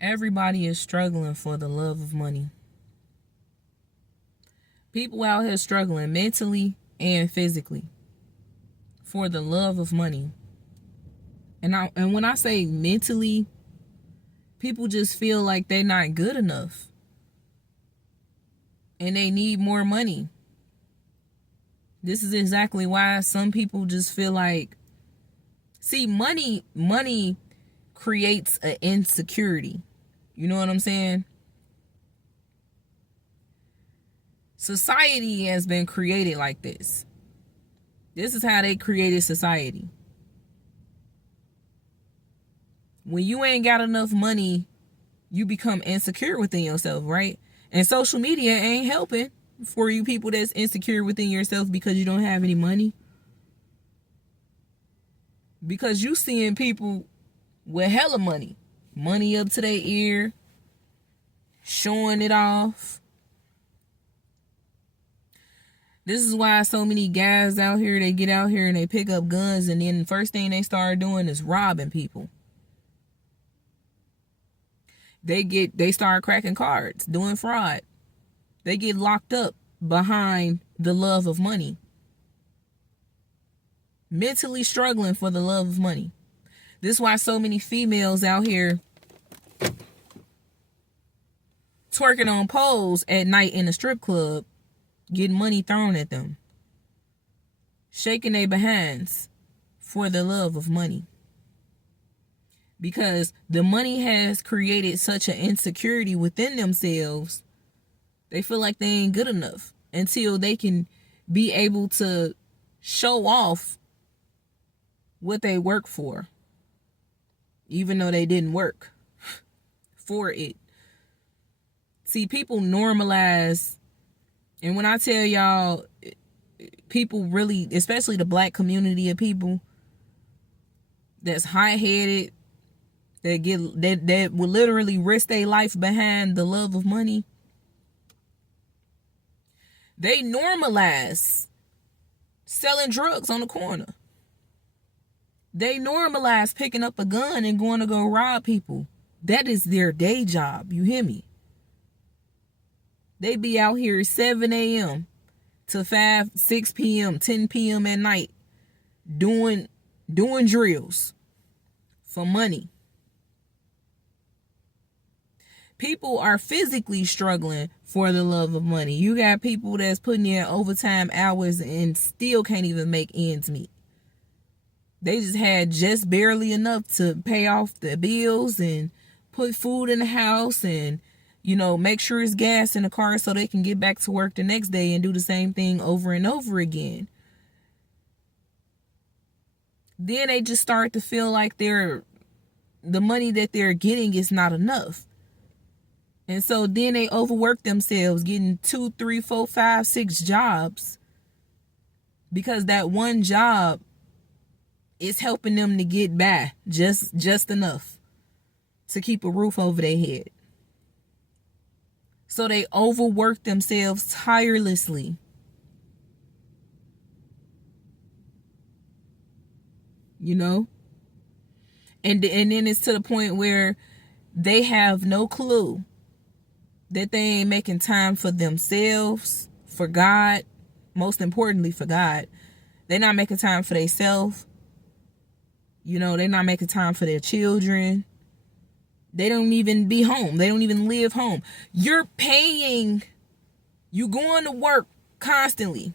Everybody is struggling for the love of money. People out here struggling mentally and physically for the love of money. And when I say mentally, people just feel like they're not good enough and they need more money. This is exactly why some people just feel like, see, money creates an insecurity. You know what I'm saying? Society has been created like this. This is how they created society. When you ain't got enough money, you become insecure within yourself, right? And social media ain't helping for you people that's insecure within yourself because you don't have any money. Because you seeing people with hella money. Money up to their ear. Showing it off. This is why so many guys out here, they get out here and they pick up guns, and then the first thing they start doing is robbing people. They start cracking cards, doing fraud. They get locked up behind the love of money. Mentally struggling for the love of money. This is why so many females out here twerking on poles at night in a strip club, getting money thrown at them, shaking their behinds for the love of money. Because the money has created such an insecurity within themselves, they feel like they ain't good enough until they can be able to show off what they work for, even though they didn't work for it. See, people normalize, and when I tell y'all, people really, especially the black community of people that's high-headed, that will literally risk their life behind the love of money, they normalize selling drugs on the corner. They normalize picking up a gun and going to go rob people. That is their day job. You hear me? They be out here 7 a.m. to 5, 6 p.m., 10 p.m. at night doing drills for money. People are physically struggling for the love of money. You got people that's putting in overtime hours and still can't even make ends meet. They just had just barely enough to pay off the bills and put food in the house and, make sure it's gas in the car so they can get back to work the next day and do the same thing over and over again. Then they just start to feel like the money that they're getting is not enough. And so then they overwork themselves, getting 2, 3, 4, 5, 6 jobs, because that one job is helping them to get by just enough to keep a roof over their head. So they overwork themselves tirelessly. And then it's to the point where they have no clue that they ain't making time for themselves, for God, most importantly for God. They're not making time for themselves. They're not making time for their children. They don't even be home. They don't even live home. You're paying. You going to work constantly.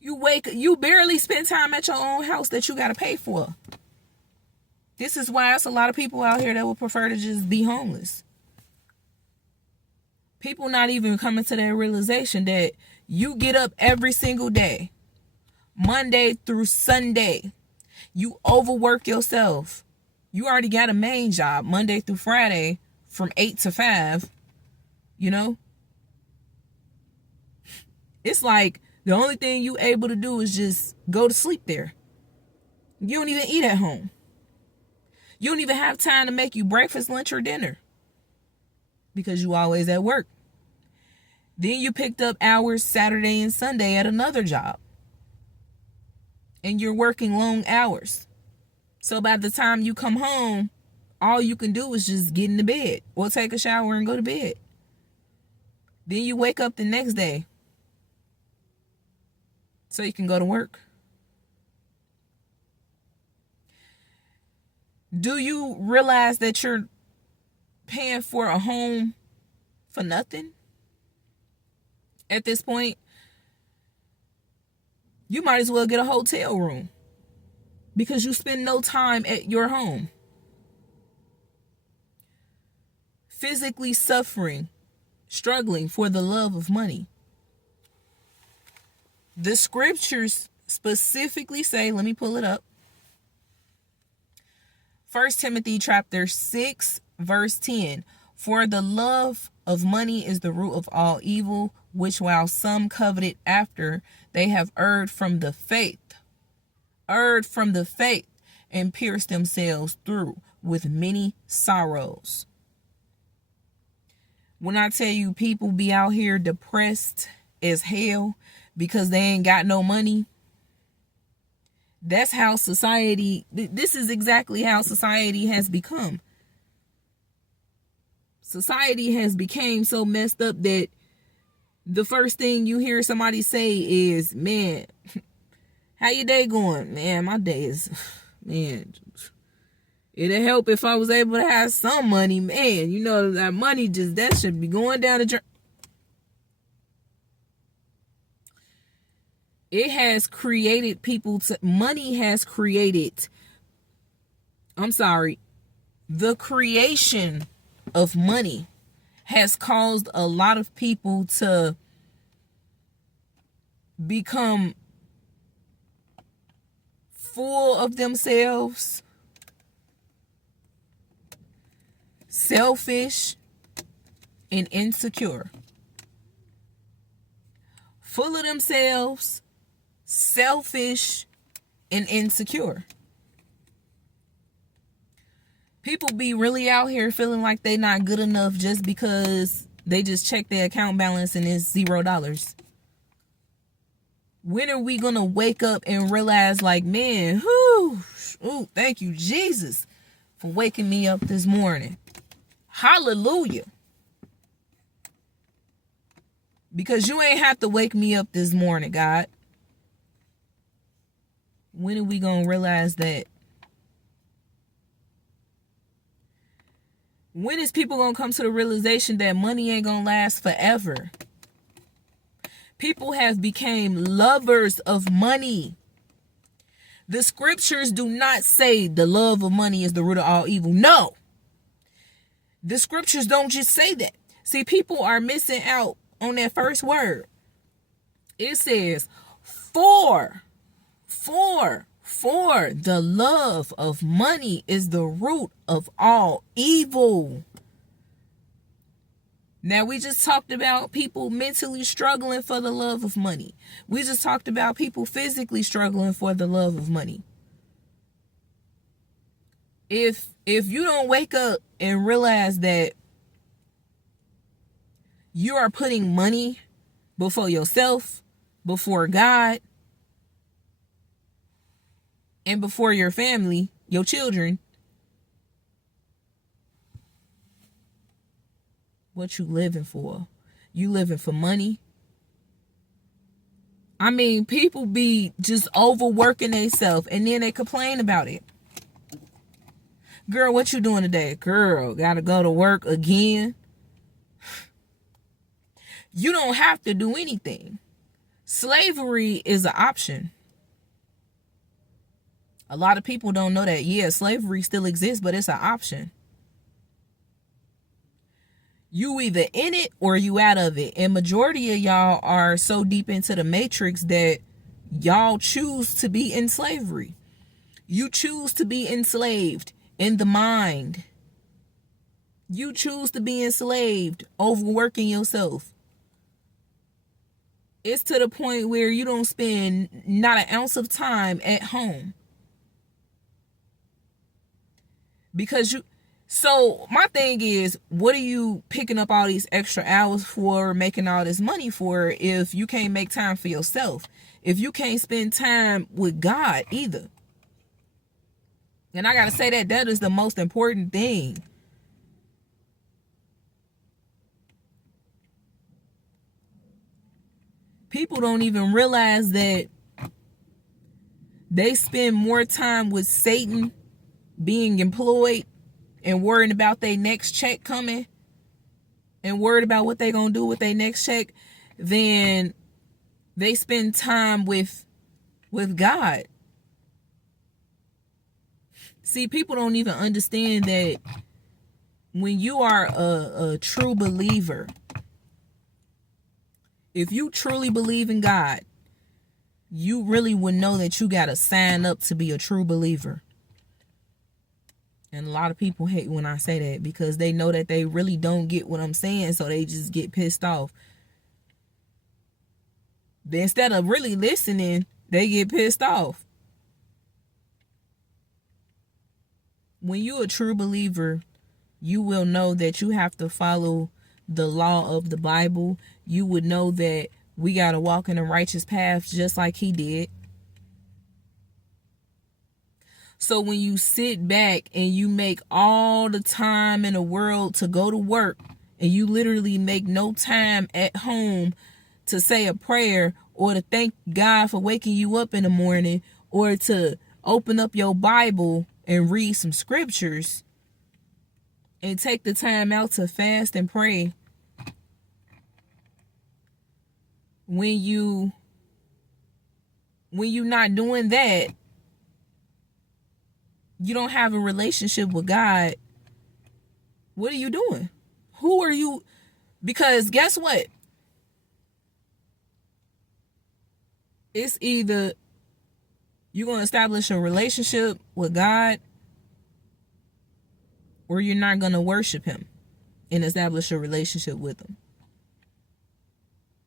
You barely spend time at your own house that you got to pay for. This is why it's a lot of people out here that would prefer to just be homeless. People not even coming to that realization that you get up every single day, Monday through Sunday. You overwork yourself. You already got a main job, Monday through Friday from 8 to 5. It's like the only thing you able to do is just go to sleep there. You don't even eat at home. You don't even have time to make you breakfast, lunch, or dinner because you always at work. Then you picked up hours Saturday and Sunday at another job. And you're working long hours. So by the time you come home, all you can do is just get in the bed or take a shower and go to bed. Then you wake up the next day so you can go to work. Do you realize that you're paying for a home for nothing? At this point, you might as well get a hotel room because you spend no time at your home. Physically suffering, struggling for the love of money. The scriptures specifically say, let me pull it up. 1 Timothy chapter 6, verse 10. For the love of money is the root of all evil, which while some coveted after, they have erred from the faith, and pierced themselves through with many sorrows. When I tell you people be out here depressed as hell because they ain't got no money, that's how society, this is exactly how society has become. Society has become so messed up that the first thing you hear somebody say is, man, how your day going? Man, my day is, man, it'd help if I was able to have some money. Man, you know, that money just, that should be going down the drain. It has created people to, money has created, the creation of money has caused a lot of people to become full of themselves, selfish, and insecure. Full of themselves, selfish, and insecure. People be really out here feeling like they not good enough just because they just check their account balance and it's $0. When are we gonna wake up and realize, like, man, thank you, Jesus, for waking me up this morning. Hallelujah. Because you ain't have to wake me up this morning, God. When are we gonna realize that? When is people gonna come to the realization that money ain't gonna last forever? People have become lovers of money. The scriptures do not say the love of money is the root of all evil. No. The scriptures don't just say that. See, people are missing out on that first word. It says, for the love of money is the root of all evil. Now, we just talked about people mentally struggling for the love of money. We just talked about people physically struggling for the love of money. If you don't wake up and realize that you are putting money before yourself, before God, and before your family, your children, what you living for? You living for money? I mean, people be just overworking themselves and then they complain about it. Girl, what you doing today? Girl, gotta go to work again. You don't have to do anything. Slavery is an option. A lot of people don't know that. Yeah, slavery still exists, but it's an option. You either in it or you out of it. And majority of y'all are so deep into the matrix that y'all choose to be in slavery. You choose to be enslaved in the mind. You choose to be enslaved, overworking yourself. It's to the point where you don't spend not an ounce of time at home. Because so my thing is, what are you picking up all these extra hours for, making all this money for, if you can't make time for yourself? If you can't spend time with God either? And I gotta say that is the most important thing. People don't even realize that they spend more time with Satan being employed and worrying about their next check coming and worried about what they gonna do with their next check than they spend time with God. See, people don't even understand that when you are a true believer, if you truly believe in God, you really would know that you got to sign up to be a true believer. And a lot of people hate when I say that because they know that they really don't get what I'm saying, so they just get pissed off. But instead of really listening, they get pissed off. When you're a true believer, you will know that you have to follow the law of the Bible. You would know that we got to walk in a righteous path just like he did. So when you sit back and you make all the time in the world to go to work and you literally make no time at home to say a prayer or to thank God for waking you up in the morning or to open up your Bible and read some scriptures and take the time out to fast and pray, when you're not doing that, you don't have a relationship with God. What are you doing? Who are you? Because guess what? It's either you're going to establish a relationship with God or you're not going to worship him and establish a relationship with him.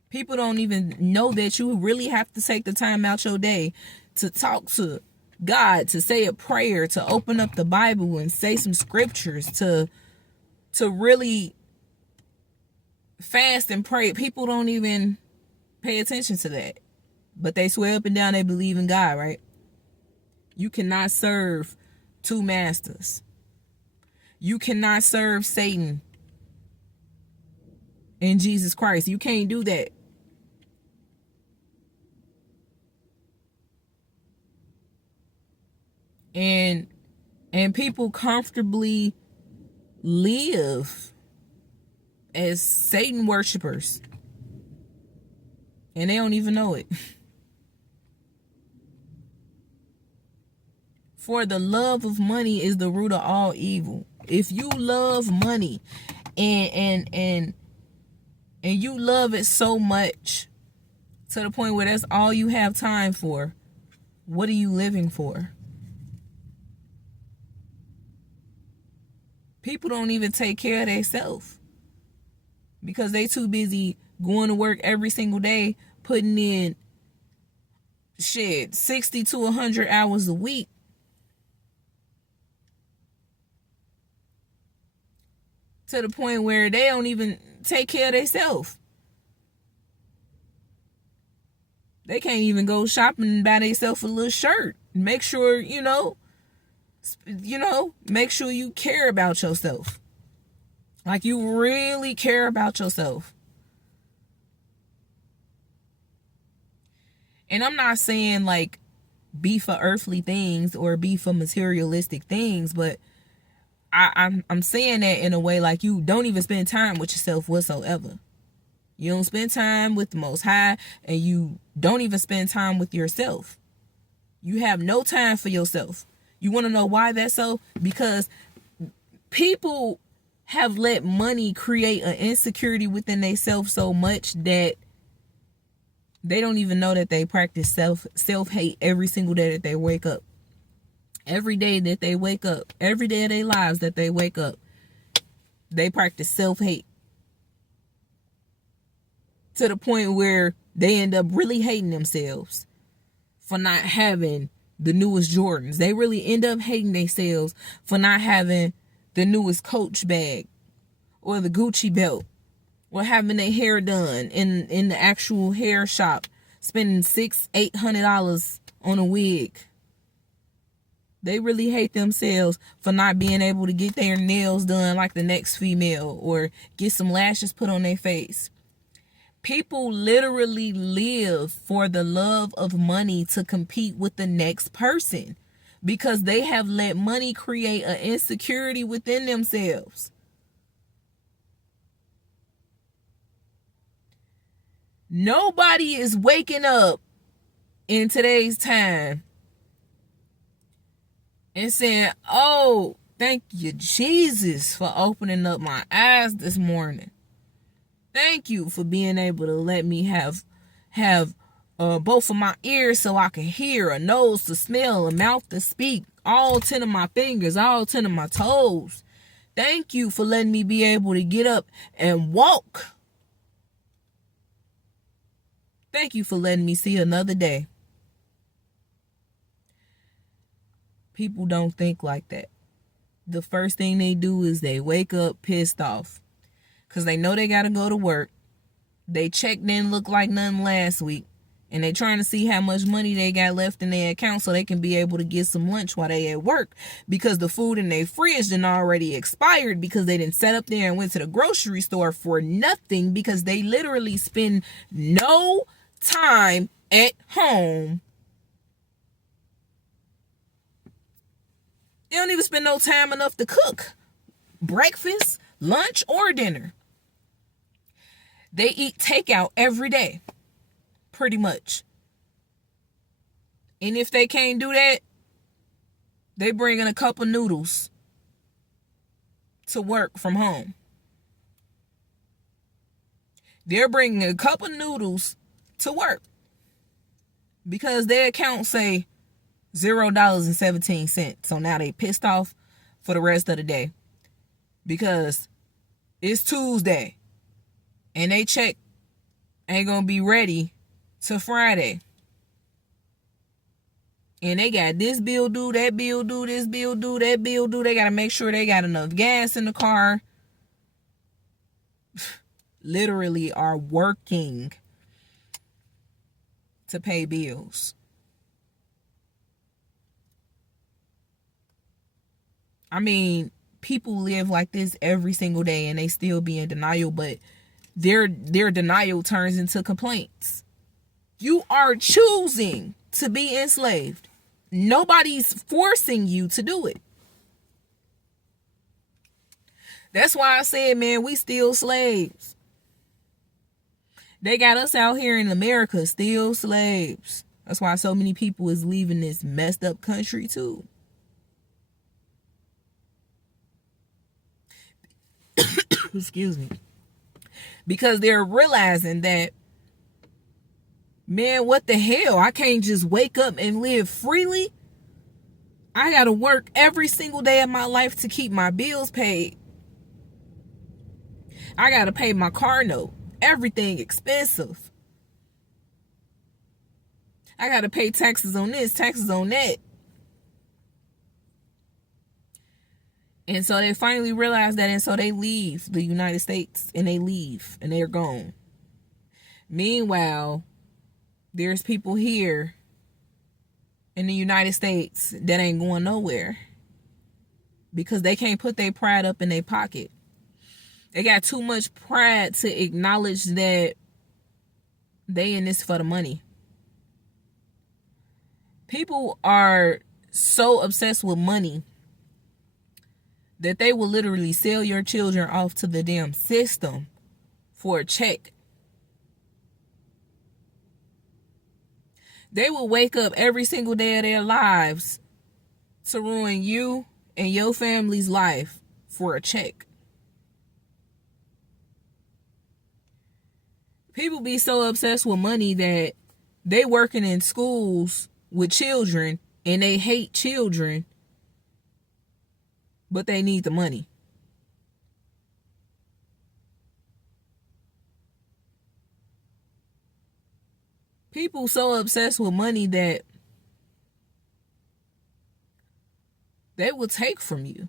People don't even know that you really have to take the time out your day to talk to God, to say a prayer, to open up the Bible and say some scriptures, to really fast and pray. People don't even pay attention to that. But they swear up and down they believe in God, right? You cannot serve two masters. You cannot serve Satan and Jesus Christ. You can't do that. And people comfortably live as Satan worshipers, and they don't even know it. For the love of money is the root of all evil. If you love money and you love it so much to the point where that's all you have time for, what are you living for? People don't even take care of themselves because they too busy going to work every single day, putting in 60 to 100 hours a week. To the point where they don't even take care of themselves. They can't even go shopping and buy themselves a little shirt. Make sure, make sure you care about yourself. Like you really care about yourself. And I'm not saying like be for earthly things or be for materialistic things, but I'm saying that in a way like you don't even spend time with yourself whatsoever. You don't spend time with the Most High, and you don't even spend time with yourself. You have no time for yourself. You want to know why that's so? Because people have let money create an insecurity within themselves so much that they don't even know that they practice self-hate every single day that they wake up. Every day that they wake up, every day of their lives that they wake up, they practice self-hate. To the point where they end up really hating themselves for not having the newest Jordans. They really end up hating themselves for not having the newest Coach bag or the Gucci belt or having their hair done in the actual hair shop, spending $600-800 on a wig. They really hate themselves for not being able to get their nails done like the next female or get some lashes put on their face. People literally live for the love of money to compete with the next person because they have let money create an insecurity within themselves. Nobody is waking up in today's time and saying, "Oh, thank you, Jesus, for opening up my eyes this morning. Thank you for being able to let me have both of my ears so I can hear, a nose to smell, a mouth to speak, all 10 of my fingers, all 10 of my toes. Thank you for letting me be able to get up and walk. Thank you for letting me see another day." People don't think like that. The first thing they do is they wake up pissed off because they know they got to go to work. They check didn't look like nothing last week, and they trying to see how much money they got left in their account so they can be able to get some lunch while they at work, because the food in their fridge done already expired because they didn't set up there and went to the grocery store for nothing, because they literally spend no time at home. They don't even spend no time enough to cook breakfast, lunch, or dinner. They eat takeout every day, pretty much. And if they can't do that, they bring in a cup of noodles to work from home. They're bringing a cup of noodles to work because their account say $0.17. So now they pissed off for the rest of the day because it's Tuesday and they check ain't gonna be ready till Friday. And they got this bill due, that bill due, this bill due, that bill due. They gotta make sure they got enough gas in the car. Literally are working to pay bills. I mean, people live like this every single day and they still be in denial, but their denial turns into complaints. You are choosing to be enslaved. Nobody's forcing you to do it. That's why I said, man, we still slaves. They got us out here in America still slaves. That's why so many people is leaving this messed up country too. Excuse me. Because they're realizing that, man, what the hell? I can't just wake up and live freely. I got to work every single day of my life to keep my bills paid. I got to pay my car note. Everything expensive. I got to pay taxes on this, taxes on that. And so they finally realize that, and so they leave the United States, and they leave, and they're gone. Meanwhile, there's people here in the United States that ain't going nowhere because they can't put their pride up in their pocket. They got too much pride to acknowledge that they in this for the money. People are so obsessed with money that they will literally sell your children off to the damn system for a check. They will wake up every single day of their lives to ruin you and your family's life for a check. People be so obsessed with money that they working in schools with children and they hate children, but they need the money. People so obsessed with money that they will take from you.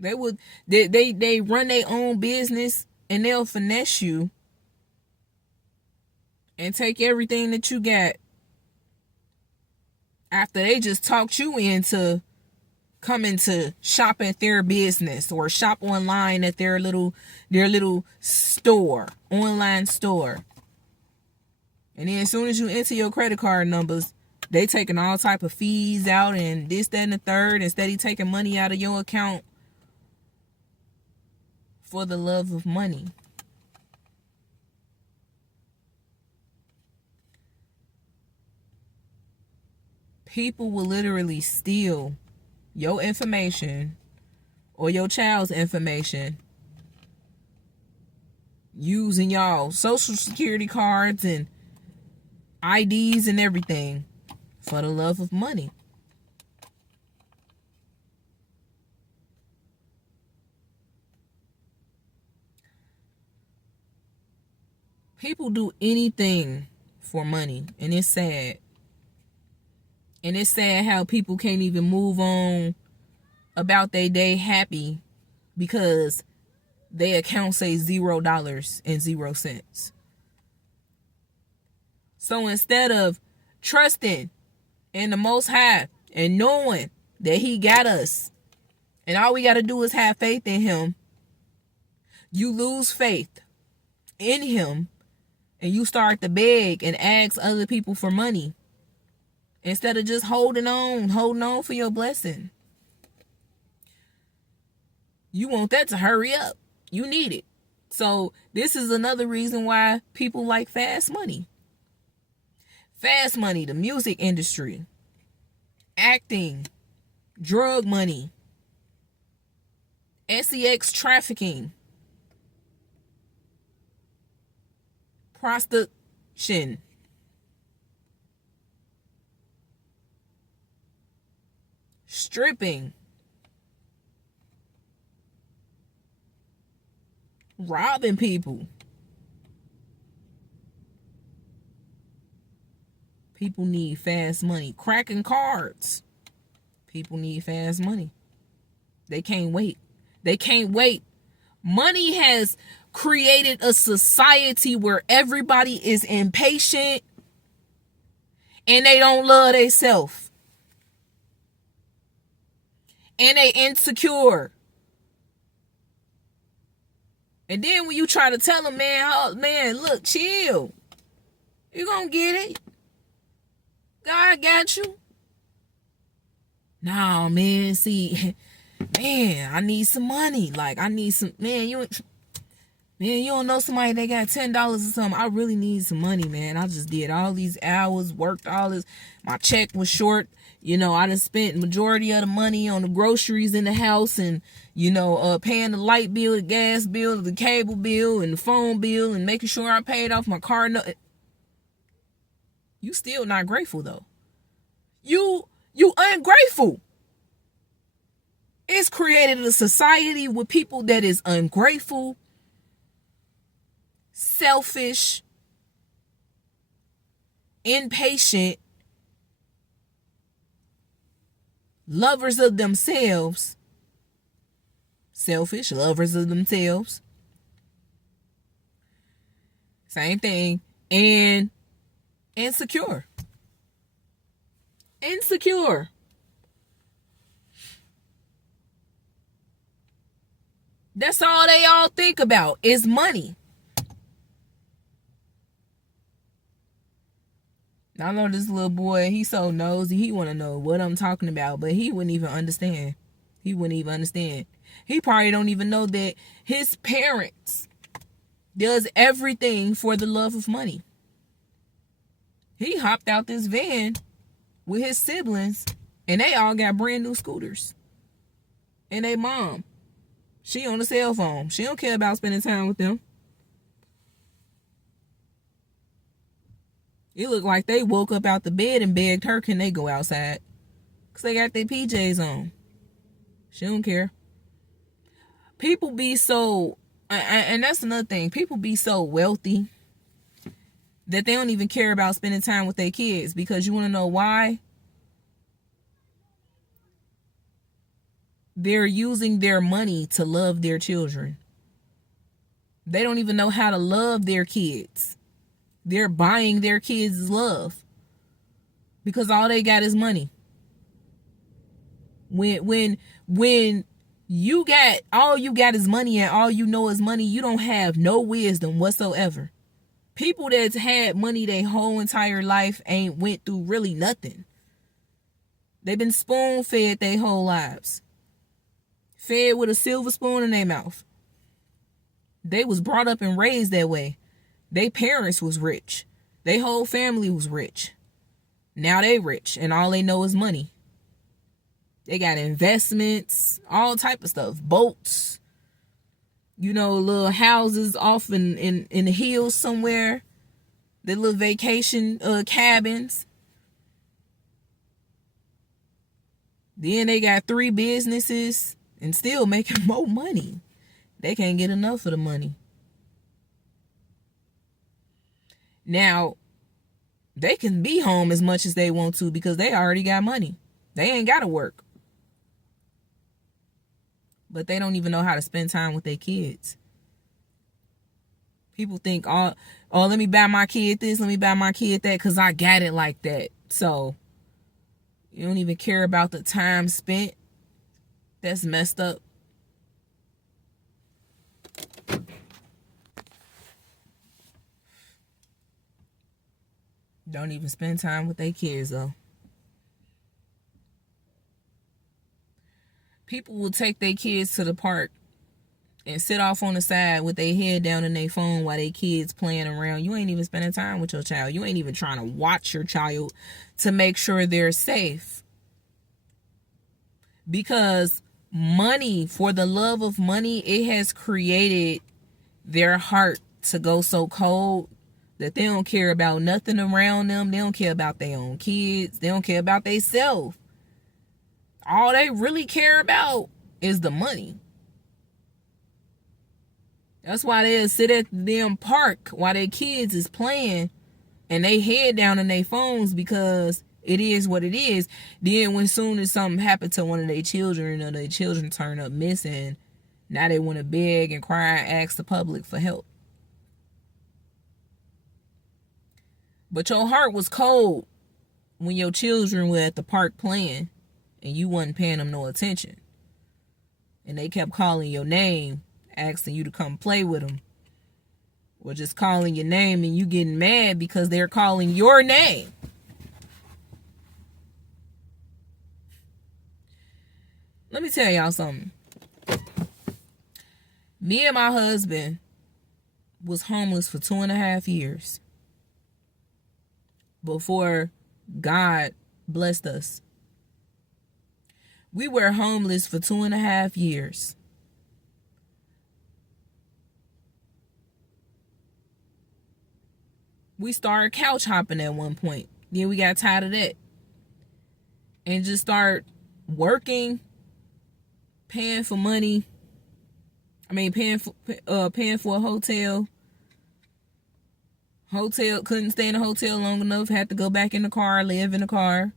They run their own business and they'll finesse you and take everything that you got after they just talked you into coming to shop at their business or shop online at their little store, online store. And then as soon as you enter your credit card numbers, they taking all type of fees out and this, that, and the third, instead of taking money out of your account for the love of money. People will literally steal your information or your child's information using y'all social security cards and IDs and everything for the love of money. People do anything for money, and it's sad. And it's sad how people can't even move on about their day happy because their account says $0.00. So instead of trusting in the Most High and knowing that He got us, and all we got to do is have faith in Him, you lose faith in Him and you start to beg and ask other people for money instead of just holding on for your blessing. You want that to hurry up. You need it. So this is another reason why people like fast money. Fast money, the music industry, acting, drug money, sex trafficking, prostitution, stripping, robbing people. People need fast money. Cracking cards. People need fast money. They can't wait. They can't wait. Money has created a society where everybody is impatient and they don't love themselves. And they insecure. And then when you try to tell them, man, look, chill. You gonna get it. God got you. Nah, man, see, man, I need some money. Like, I need some, you don't know somebody that got $10 or something. I really need some money, man. I just did all these hours, worked all this. My check was short. I done spent majority of the money on the groceries in the house and, paying the light bill, the gas bill, the cable bill, and the phone bill, and making sure I paid off my car note. You still not grateful, though. You ungrateful. It's created a society with people that is ungrateful, selfish, impatient, lovers of themselves, selfish, lovers of themselves, same thing, and insecure. That's all they all think about is money. I know this little boy, he's so nosy. He want to know what I'm talking about, but he wouldn't even understand. He probably don't even know that his parents does everything for the love of money. He hopped out this van with his siblings, and they all got brand new scooters. And they mom, she on the cell phone. She don't care about spending time with them. It looked like they woke up out the bed and begged her, can they go outside? Because they got their PJs on. She don't care. People be so, and that's another thing, people be so wealthy that they don't even care about spending time with their kids. Because you want to know why? They're using their money to love their children. They don't even know how to love their kids. They're buying their kids love. because all they got is money. When you got all you got is money and all you know is money, you don't have no wisdom whatsoever. People that's had money their whole entire life ain't went through really nothing. They've been spoon fed their whole lives. Fed with a silver spoon in their mouth. They was brought up and raised that way. Their parents was rich. Their whole family was rich. Now they rich and all they know is money. They got investments, all type of stuff, boats, little houses off in the hills somewhere, the little vacation cabins. Then they got 3 businesses and still making more money. They can't get enough of the money. Now, they can be home as much as they want to because they already got money. They ain't got to work. But they don't even know how to spend time with their kids. People think, oh, let me buy my kid this, let me buy my kid that, because I got it like that. So, you don't even care about the time spent. That's messed up. Don't even spend time with their kids, though. People will take their kids to the park and sit off on the side with their head down in their phone while their kids playing around. You ain't even spending time with your child. You ain't even trying to watch your child to make sure they're safe. Because money, for the love of money, it has created their heart to go so cold that they don't care about nothing around them. They don't care about their own kids. They don't care about themselves. All they really care about is the money. That's why they'll sit at the damn park while their kids is playing and they head down in their phones because it is what it is. Then when soon as something happened to one of their children or their children turn up missing, now they want to beg and cry and ask the public for help. But your heart was cold when your children were at the park playing and you wasn't paying them no attention. And they kept calling your name, asking you to come play with them. Or just calling your name and you getting mad because they're calling your name. Let me tell y'all something. Me and my husband was homeless for 2.5 years before God blessed us. We were homeless for 2.5 years. We started couch hopping at one point. Then we got tired of that. And just started working, paying for money. Paying for a hotel. Couldn't stay in a hotel long enough. Had to go back in the car, live in the car.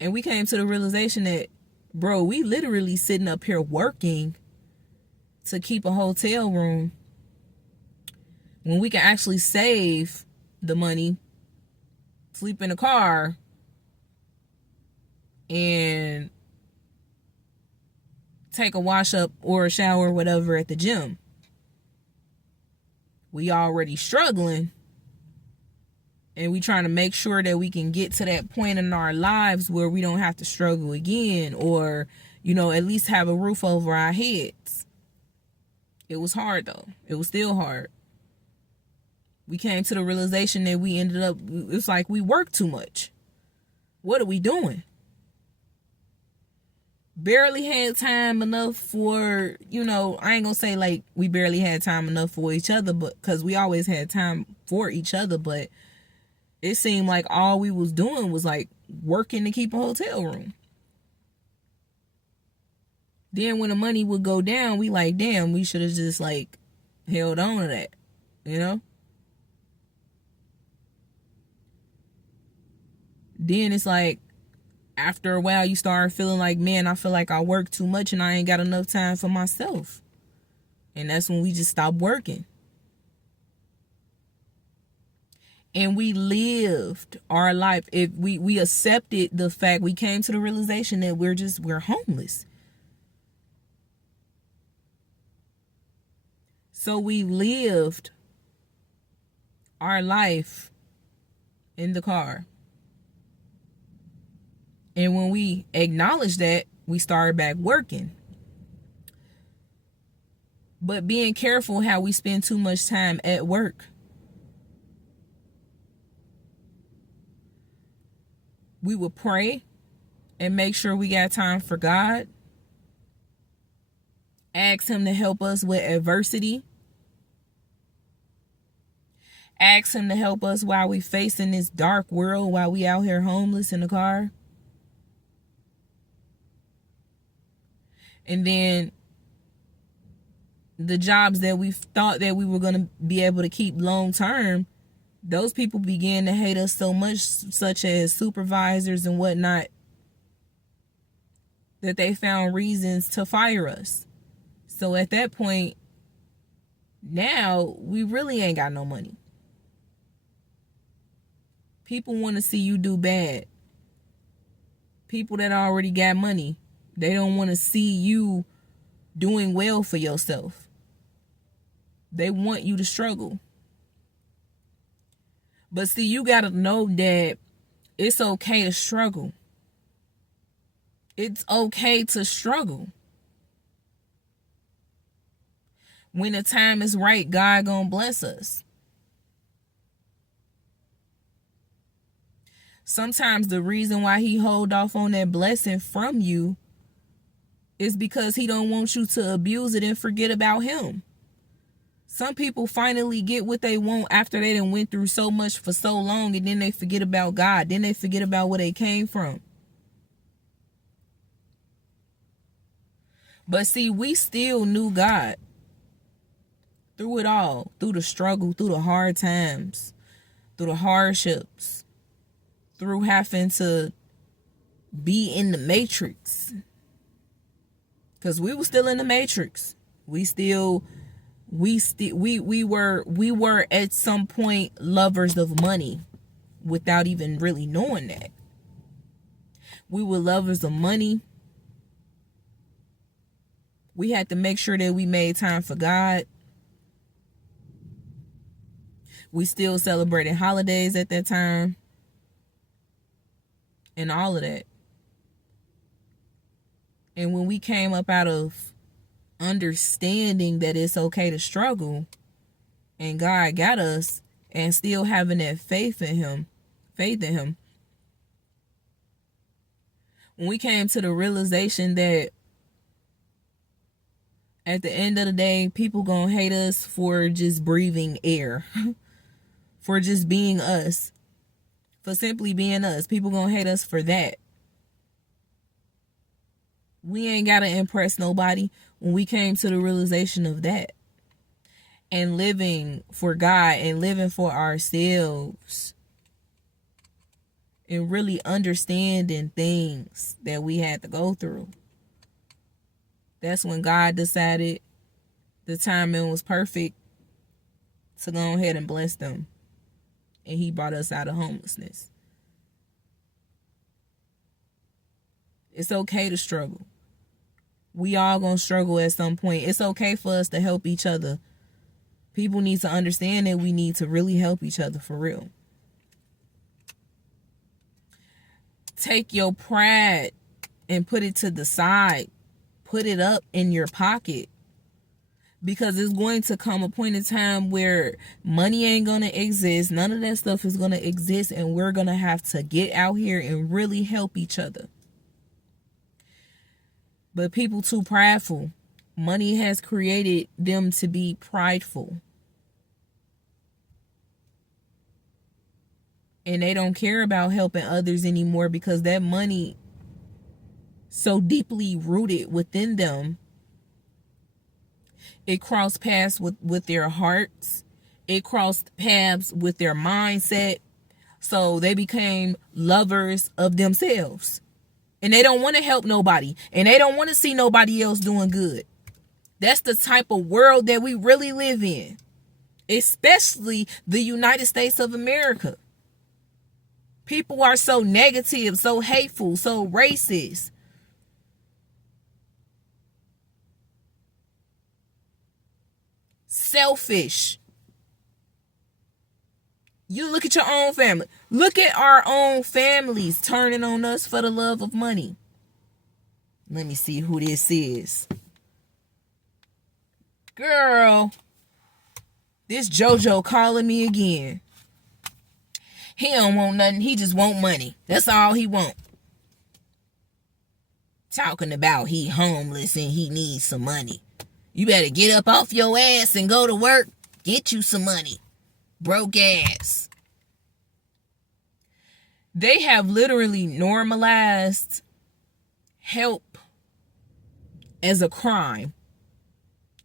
And we came to the realization that, bro, we literally sitting up here working to keep a hotel room when we can actually save the money, sleep in the car, and take a wash up or a shower or whatever at the gym. We already struggling. And we trying to make sure that we can get to that point in our lives where we don't have to struggle again, or, at least have a roof over our heads. It was hard though. It was still hard. We came to the realization that we ended up, it's like we work too much. What are we doing? Barely had time enough for, I ain't gonna say like we barely had time enough for each other, but because we always had time for each other, but it seemed like all we was doing was like working to keep a hotel room. Then when the money would go down, we like, damn, we should have just like held on to that, Then it's like, after a while, you start feeling like, man, I feel like I work too much and I ain't got enough time for myself. And that's when we just stop working. and we lived our life, if we accepted the fact, we came to the realization that we're homeless. So we lived our life in the car. And when we acknowledged that, we started back working. But being careful how we spend too much time at work. We would pray and make sure we got time for God. Ask Him to help us with adversity. Ask Him to help us while we facing this dark world, while we out here homeless in the car. And then the jobs that we thought that we were going to be able to keep long term, those people began to hate us so much, such as supervisors and whatnot, that they found reasons to fire us. So at that point, now we really ain't got no money. People want to see you do bad. People that already got money, they don't want to see you doing well for yourself. They want you to struggle. But see, you got to know that it's okay to struggle. It's okay to struggle. When the time is right, God gonna bless us. Sometimes the reason why He hold off on that blessing from you is because He don't want you to abuse it and forget about Him. Some people finally get what they want after they done went through so much for so long, and then they forget about God. Then they forget about where they came from. But see, we still knew God through it all, through the struggle, through the hard times, through the hardships, through having to be in the matrix. Because we were still in the matrix. We were at some point lovers of money without even really knowing that. We were lovers of money. We had to make sure that we made time for God. We still celebrated holidays at that time. And all of that. And when we came up out of understanding that it's okay to struggle, and God got us, and still having that faith in Him, when we came to the realization that at the end of the day, people gonna hate us for just breathing air, for just being us, for simply being us. People gonna hate us for that. We ain't gotta impress nobody. When we came to the realization of that, and living for God and living for ourselves, and really understanding things that we had to go through, that's when God decided the timing was perfect to go ahead and bless them. And He brought us out of homelessness. It's okay to struggle. We all gonna struggle at some point. It's okay for us to help each other. People need to understand that we need to really help each other for real. Take your pride and put it to the side. Put it up in your pocket. Because it's going to come a point in time where money ain't going to exist. None of that stuff is going to exist. And we're going to have to get out here and really help each other. But people too prideful. Money has created them to be prideful. And they don't care about helping others anymore because that money so deeply rooted within them. It crossed paths with their hearts. It crossed paths with their mindset. So they became lovers of themselves. And they don't want to help nobody. And they don't want to see nobody else doing good. That's the type of world that we really live in. especially the United States of America. People are so negative, so hateful, so racist. Selfish. You look at your own family. Look at our own families turning on us for the love of money. Let me see who this is. Girl, this JoJo calling me again. He don't want nothing. He just want money. That's all he want. Talking about he homeless and he needs some money. You better get up off your ass and go to work. Get you some money. Broke ass. They have literally normalized help as a crime.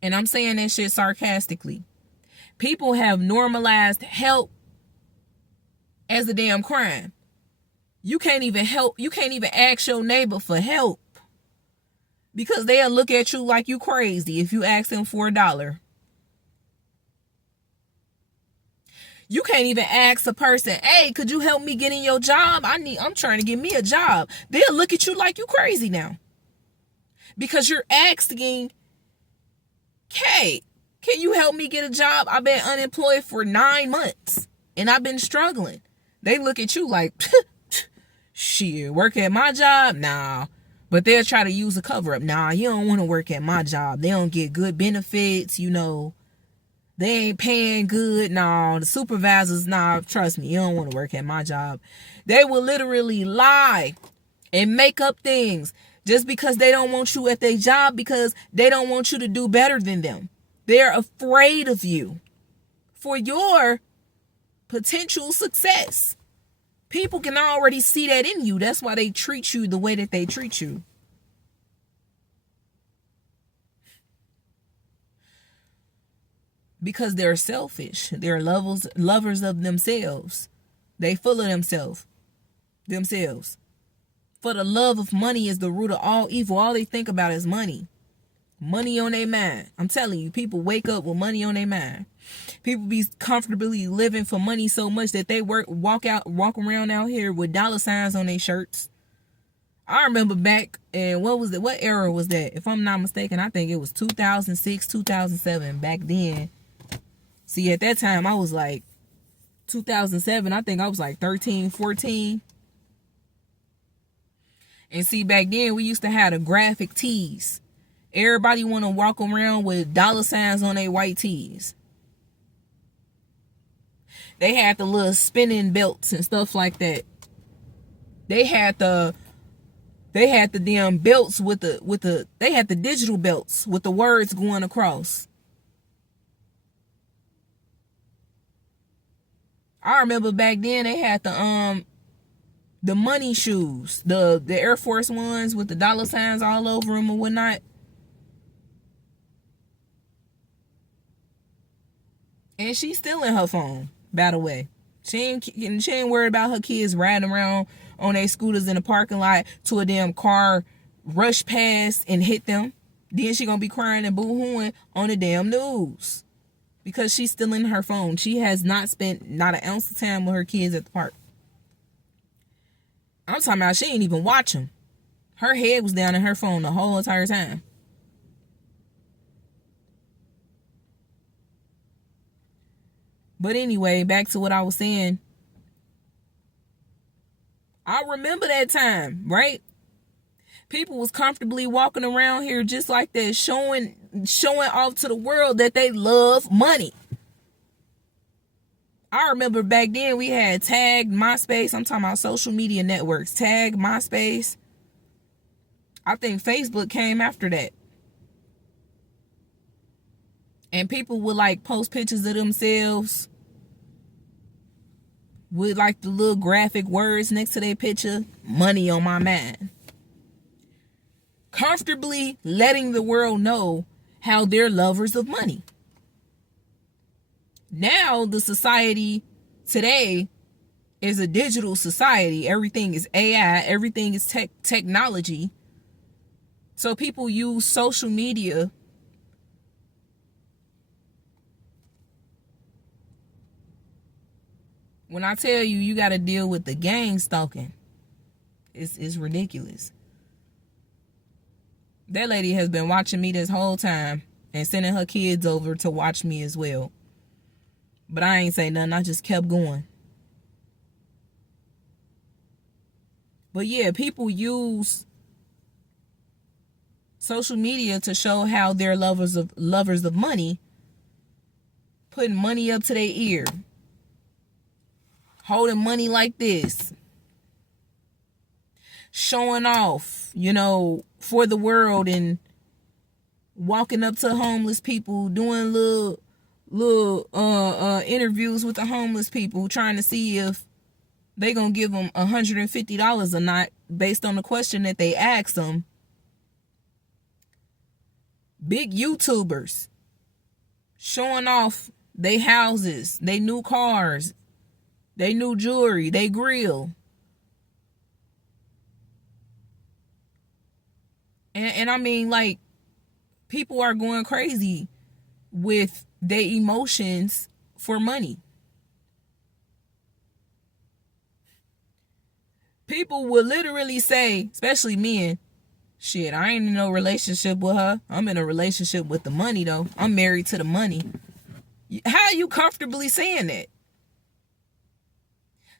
And I'm saying that shit sarcastically. People have normalized help as a damn crime. You can't even help. You can't even ask your neighbor for help. Because they'll look at you like you crazy if you ask them for $1. You can't even ask a person, hey, could you help me get in your job? I'm trying to get me a job. They'll look at you like you crazy now. Because you're asking, hey, can you help me get a job? I've been unemployed for 9 months and I've been struggling. They look at you like, shit, work at my job? Nah. But they'll try to use a cover up. Nah, you don't want to work at my job. They don't get good benefits, you know. They ain't paying good. Nah, the supervisors, nah, trust me, you don't want to work at my job. They will literally lie and make up things just because they don't want you at their job, because they don't want you to do better than them. They're afraid of you for your potential success. People can already see that in you. That's why they treat you the way that they treat you. Because they're selfish. They're lovers of themselves. They full of themselves. For the love of money is the root of all evil. All they think about is money. Money on their mind. I'm telling you, people wake up with money on their mind. People be comfortably living for money so much that they walk around out here with dollar signs on their shirts. I remember back in, what era was that? If I'm not mistaken, I think it was 2006, 2007. Back then. See, at that time, I was like, 2007, I think I was like 13, 14. And see, back then, we used to have the graphic tees. Everybody want to walk around with dollar signs on their white tees. They had the little spinning belts and stuff like that. They had the damn belts they had the digital belts with the words going across. I remember back then they had the money shoes, the Air Force ones with the dollar signs all over them and whatnot. And she's still in her phone, by the way. She ain't worried about her kids riding around on their scooters in the parking lot to a damn car rush past and hit them. Then she gonna be crying and boo-hooing on the damn news. Because she's still in her phone. She has not spent not an ounce of time with her kids at the park. I'm talking about she ain't even watch them. Her head was down in her phone the whole entire time. But anyway, back to what I was saying. I remember that time, right? People was comfortably walking around here just like that, showing off to the world that they love money. I remember back then we had Tag, MySpace. I'm talking about social media networks. Tag, MySpace. I think Facebook came after that. And people would like post pictures of themselves with like the little graphic words next to their picture. Money on my mind. Comfortably letting the world know how they're lovers of money. Now the society today is a digital society. Everything is AI. Everything is technology. So people use social media When I tell you, you got to deal with the gang stalking, it's ridiculous. That lady has been watching me this whole time and sending her kids over to watch me as well. But I ain't say nothing. I just kept going. But yeah, people use social media to show how they're lovers of money, putting money up to their ear, holding money like this, showing off, for the world, and walking up to homeless people, doing little interviews with the homeless people, trying to see if they gonna give them $150 or not based on the question that they asked them. Big YouTubers showing off they houses, they new cars, they new jewelry, they grill. And I mean, like, people are going crazy with their emotions for money. People will literally say, especially men, shit, I ain't in no relationship with her. I'm in a relationship with the money, though. I'm married to the money. How are you comfortably saying that?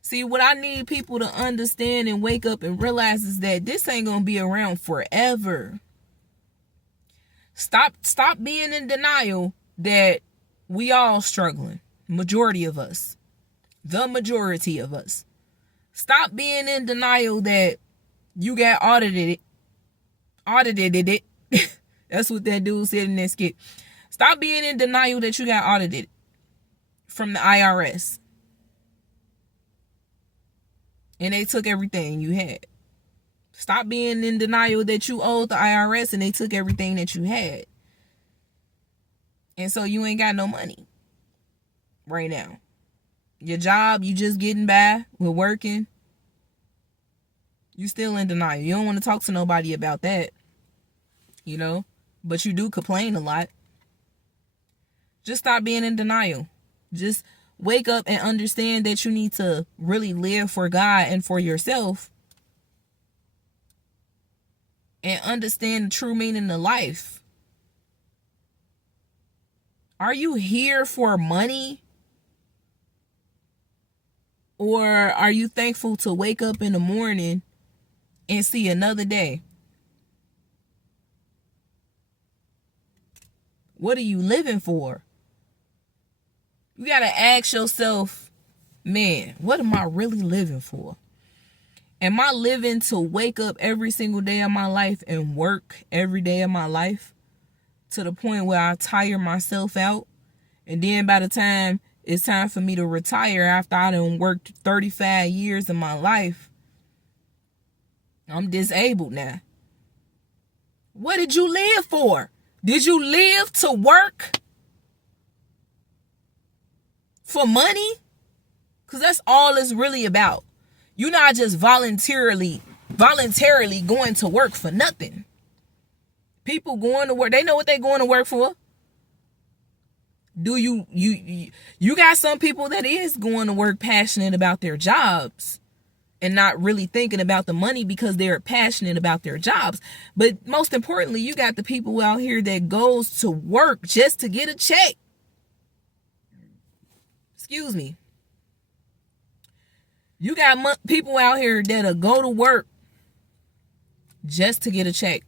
See, what I need people to understand and wake up and realize is that this ain't gonna be around forever. Stop being in denial that we all struggling. Majority of us. The majority of us. Stop being in denial that you got audited it. That's what that dude said in that skit. Stop being in denial that you got audited from the IRS. And they took everything you had. Stop being in denial that you owed the IRS and they took everything that you had. And so you ain't got no money right now. Your job, you just getting by with working. You still in denial. You don't want to talk to nobody about that. But you do complain a lot. Just stop being in denial. Just wake up and understand that you need to really live for God and for yourself. And understand the true meaning of life. Are you here for money? Or are you thankful to wake up in the morning and see another day? What are you living for? You got to ask yourself, man, what am I really living for? Am I living to wake up every single day of my life and work every day of my life to the point where I tire myself out? And then by the time it's time for me to retire after I done worked 35 years of my life, I'm disabled now. What did you live for? Did you live to work for money? Because that's all it's really about. You're not just voluntarily going to work for nothing. People going to work, they know what they're going to work for. Do you got some people that is going to work passionate about their jobs and not really thinking about the money because they're passionate about their jobs. But most importantly, you got the people out here that goes to work just to get a check. Excuse me. You got people out here that'll go to work just to get a check.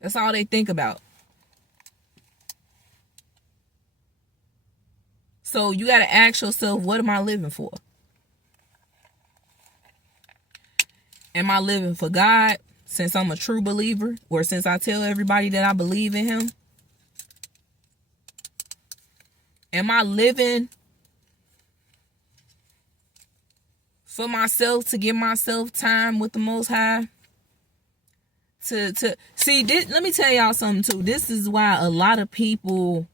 That's all they think about. So you got to ask yourself, what am I living for? Am I living for God since I'm a true believer, or since I tell everybody that I believe in Him? Am I living for myself to give myself time with the Most High? To see this, let me tell y'all something too. This is why a lot of people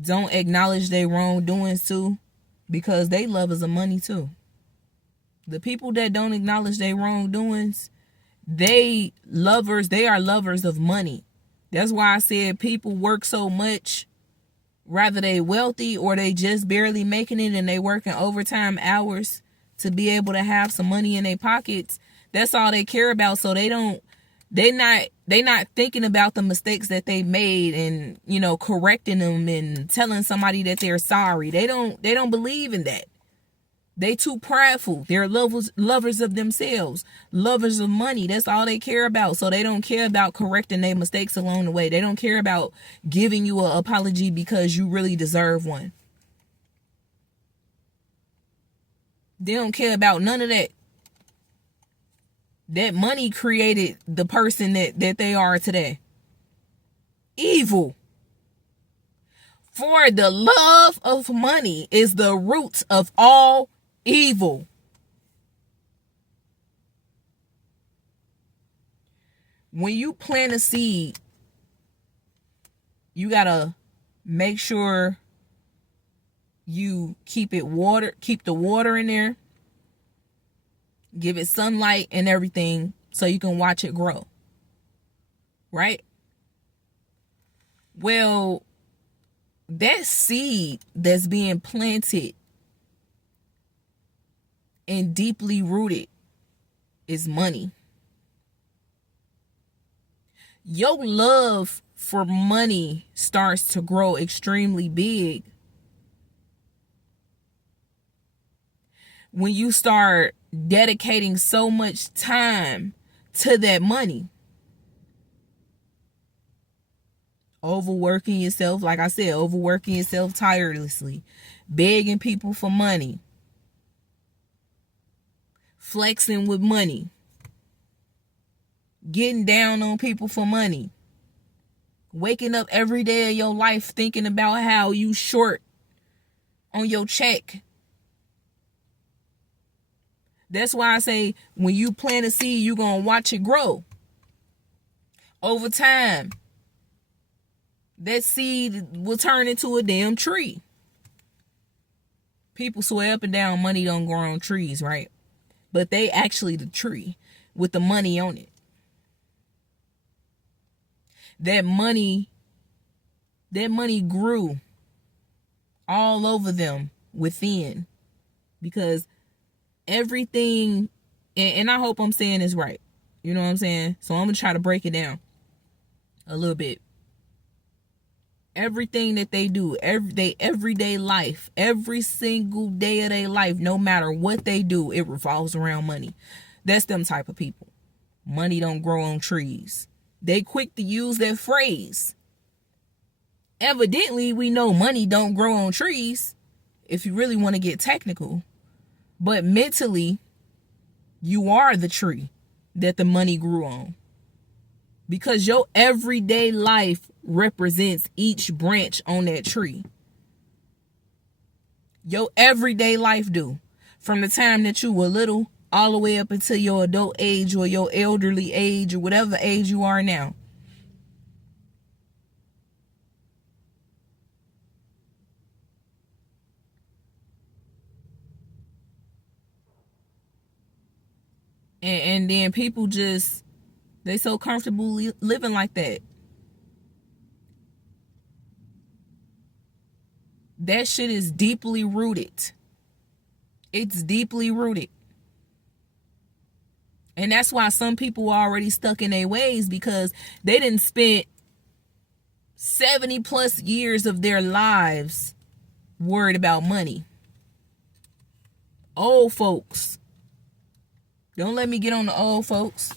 don't acknowledge their wrongdoings too, because they lovers of money too. The people that don't acknowledge their wrongdoings, they are lovers of money. That's why I said people work so much Rather they wealthy or they just barely making it and they working overtime hours to be able to have some money in their pockets. That's all they care about. So they not thinking about the mistakes that they made and, you know, correcting them and telling somebody that they're sorry. They don't believe in that. They too prideful. They're lovers of themselves, lovers of money. That's all they care about. So they don't care about correcting their mistakes along the way. They don't care about giving you an apology because you really deserve one. They don't care about none of that. That money created the person that they are today. Evil. For the love of money is the root of all evil. When you plant a seed, you gotta make sure you keep the water in there, give it sunlight and everything so you can watch it grow. Right? Well, that seed that's being planted and deeply rooted is money. Your love for money starts to grow extremely big when you start dedicating so much time to that money. Overworking yourself, like I said, overworking yourself tirelessly, begging people for money, flexing with money, getting down on people for money, waking up every day of your life thinking about how you short on your check. That's why I say when you plant a seed, you're going to watch it grow. Over time, that seed will turn into a damn tree. People swear up and down money don't grow on trees, right? But they actually the tree with the money on it. That money grew all over them within, because everything, and I hope I'm saying this right. You know what I'm saying? So I'm going to try to break it down a little bit. Everything that they do, everyday life, every single day of their life, no matter what they do, it revolves around money. That's them type of people. Money don't grow on trees. They quick to use that phrase. Evidently, we know money don't grow on trees, if you really want to get technical. But mentally, you are the tree that the money grew on. Because your everyday life represents each branch on that tree. Your everyday life do. From the time that you were little all the way up until your adult age or your elderly age or whatever age you are now. And then people just, they so comfortable living like that. That shit is deeply rooted. It's deeply rooted. And that's why some people are already stuck in their ways, because they didn't spend 70 plus years of their lives worried about money. Old folks. Don't let me get on the old folks.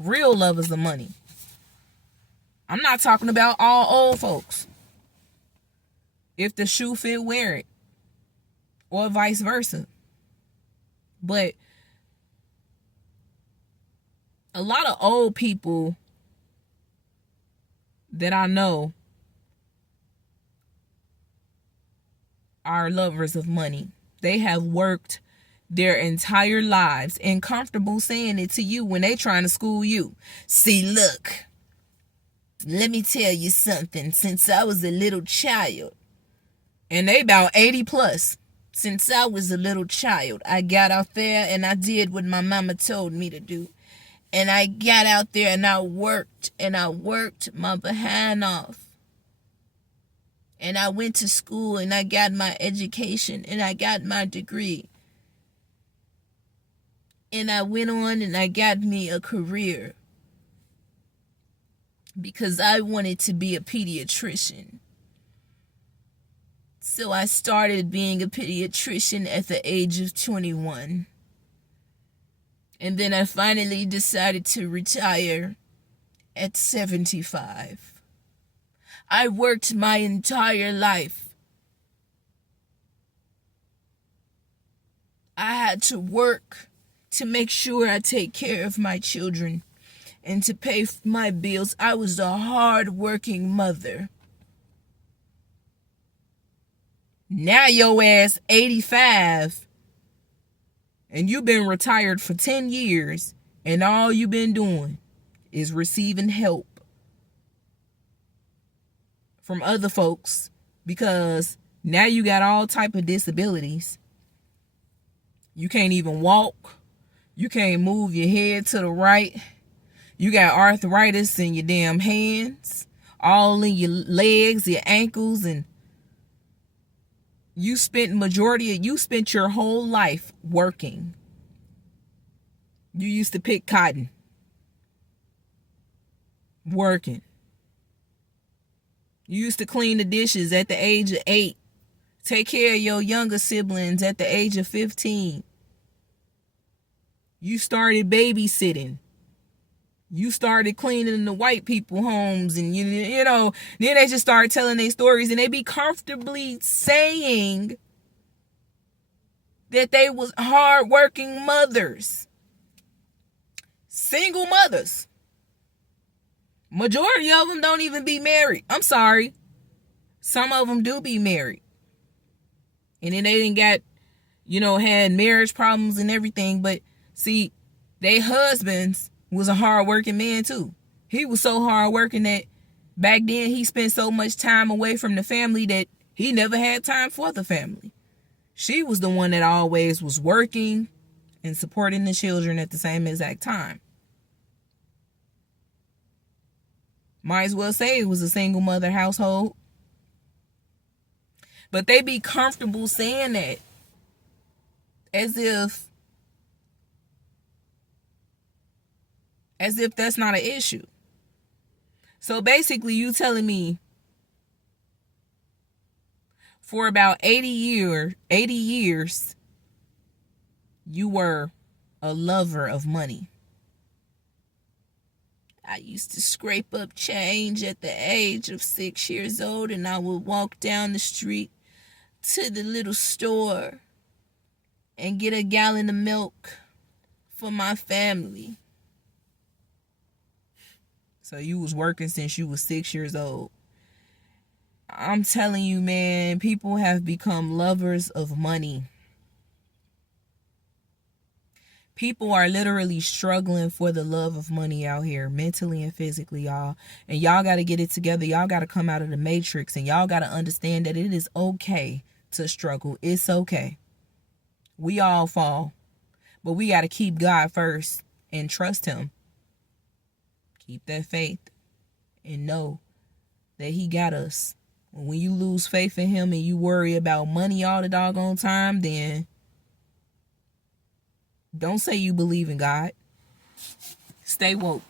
Real lovers of money. I'm not talking about all old folks. If the shoe fit, wear it. Or vice versa. But a lot of old people that I know are lovers of money. They have worked their entire lives and comfortable saying it to you when they trying to school you. See, look, let me tell you something. Since I was a little child, and they about 80 plus. Since I was a little child, I got out there and I did what my mama told me to do. And I got out there and I worked my behind off. And I went to school and I got my education and I got my degree. And I went on and I got me a career because I wanted to be a pediatrician. So I started being a pediatrician at the age of 21. And then I finally decided to retire at 75. I worked my entire life. I had to work to make sure I take care of my children and to pay my bills. I was a hard-working mother. Now your ass 85 and you've been retired for 10 years and all you've been doing is receiving help from other folks because now you got all type of disabilities. You can't even walk. You can't move your head to the right. You got arthritis in your damn hands, all in your legs, your ankles, and you spent your whole life working. You used to pick cotton. Working. You used to clean the dishes at the age of 8. Take care of your younger siblings at the age of 15. You started babysitting. You started cleaning the white people homes, and you know, then they just start telling their stories, and they be comfortably saying that they was hardworking mothers, single mothers. Majority of them don't even be married. I'm sorry. Some of them do be married. And then they didn't got, had marriage problems and everything. But see, they husbands was a hardworking man too. He was so hardworking that back then he spent so much time away from the family that he never had time for the family. She was the one that always was working and supporting the children at the same exact time. Might as well say it was a single mother household. But they be comfortable saying that as if that's not an issue. So basically you telling me for about 80 years you were a lover of money. I used to scrape up change at the age of 6 years old, and I would walk down the street to the little store and get a gallon of milk for my family. So you was working since you was 6 years old. I'm telling you, man, people have become lovers of money. People are literally struggling for the love of money out here, mentally and physically, y'all. And y'all got to get it together. Y'all got to come out of the matrix, and y'all got to understand that it is okay to struggle. It's okay. We all fall, but we got to keep God first and trust him. Keep that faith and know that he got us. When you lose faith in him and you worry about money all the doggone time, then don't say you believe in God. Stay woke.